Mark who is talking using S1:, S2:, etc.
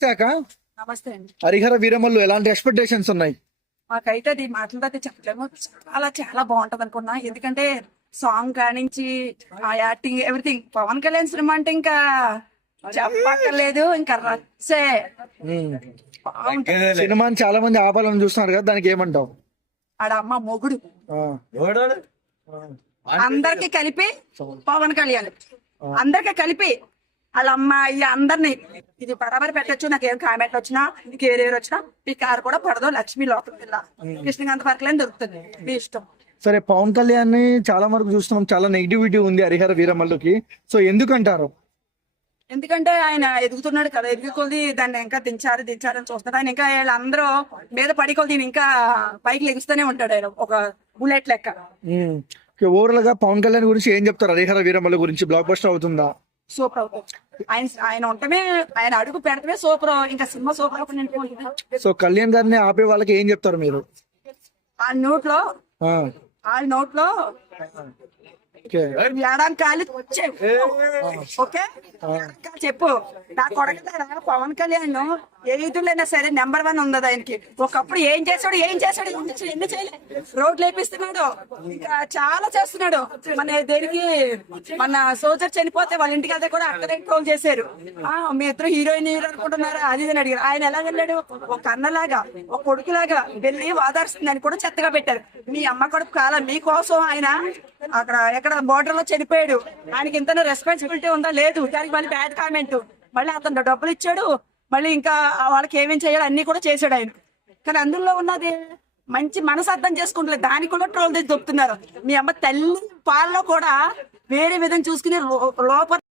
S1: నమస్తే అక్క
S2: నమస్తే అండి.
S1: హరిహర వీరమల్లు ఎలాంటి ఎక్స్పెక్టేషన్స్ ఉన్నాయి?
S2: మాకైతే అది మాటలతో అయితే చెప్పలేము. చాలా చాలా బాగుంటది అనుకున్నా. ఎందుకంటే సాంగ్ కానించి ఆ acting everything Pawan Kalyan cinema అంటే ఇంకా చెప్పక్కర్లేదు. ఇంకా రచ్చే. బాగుంటది.
S1: సినిమాని చాలా మంది ఆపాలని చూస్తున్నారు కదా దానికి ఏమంటావు?
S2: ఆడ అమ్మ మొగుడు.
S1: ఆ,
S2: అందరికి కలిపి పవన్ కళ్యాణ్. అందరికి కలిపి వాళ్ళ అమ్మాయి అందరిని. ఇది బరాబరి పెట్టచ్చు నాకు ఏం కామెంట్ వచ్చినా నీకు ఏరేరు వచ్చినా ఈ కారు కూడా పడదు లక్ష్మి లోపల పిల్ల కృష్ణకాంత్ పార్క్ దొరుకుతుంది మీ ఇష్టం.
S1: సరే పవన్ కళ్యాణ్ని చాలా వరకు చూస్తున్నాం చాలా నెగిటివిటీ ఉంది హరిహర వీరమల్లుకి. సో ఎందుకంటారు?
S2: ఎందుకంటే ఆయన ఎదుగుతున్నాడు కదా ఎదుగుకొద్ది దాన్ని ఇంకా దించారు దించారని చూస్తున్నాడు. ఆయన ఇంకా వీళ్ళందరూ మీద పడి కొద్ది ఇంకా పైకి లెగుస్తూనే ఉంటాడు ఆయన ఒక బుల్లెట్ లెక్క.
S1: ఓవరాల్గా పవన్ కళ్యాణ్ గురించి ఏం చెప్తారు? హరిహర వీరమల్లు గురించి బ్లాక్ బస్టర్ అవుతుందా?
S2: సూపర్ అవుతుంది. ఆయన ఆయన ఉండటమే ఆయన అడుగు పెడతమే సూపర్. ఇంకా సినిమా సూపర్ అవుతుంది.
S1: సో కళ్యాణ్ గారిని ఆపే వాళ్ళకి ఏం చెప్తారు మీరు?
S2: ఆ నోట్లో
S1: ఆ,
S2: ఆ నోట్లో
S1: ఓకే.
S2: చెప్పు. నా కొడక పవన్ కళ్యాణ్ ఏ సరే నెంబర్ వన్ ఉంది ఆయనకి. ఒకప్పుడు ఏం చేశాడు ఏం చేశాడు ఏం చేశాడు ఎందుకు చేయలే. రోడ్లు వేపిస్తున్నాడు. ఇంకా చాలా చేస్తున్నాడు. మన దేనికి మన సోదరు చనిపోతే వాళ్ళ ఇంటికి అదే కూడా అక్కడే ట్రోల్ చేశారు. ఆ మీ ఇద్దరు హీరోయిన్ హీరో అనుకుంటున్నారా? అది అని అడిగారు. ఆయన ఎలా వెళ్ళాడు? ఒక అన్నలాగా ఒక కొడుకులాగా వెళ్ళి వాదారుస్తుంది అని కూడా చెత్తగా పెట్టారు. మీ అమ్మ కొడుకు కాలం మీకోసం ఆయన అక్కడ అక్కడ బోర్డర్లో చనిపోయాడు ఆయనకి ఇంత రెస్పాన్సిబిలిటీ ఉందా? లేదు. దానికి మళ్ళీ బ్యాడ్ కామెంట్ మళ్ళీ అతను డబ్బులు ఇచ్చాడు. మళ్ళీ ఇంకా వాళ్ళకి ఏమేం చేయాలి అన్ని కూడా చేశాడు ఆయన. కానీ అందులో ఉన్నది మంచి మనసు అర్థం చేసుకుంటలేదు. దానికి కూడా ట్రోల్ తెచ్చి దొప్పుతున్నారు మీ అమ్మ తల్లి పాలలో కూడా వేరే విధంగా చూసుకుని లోపల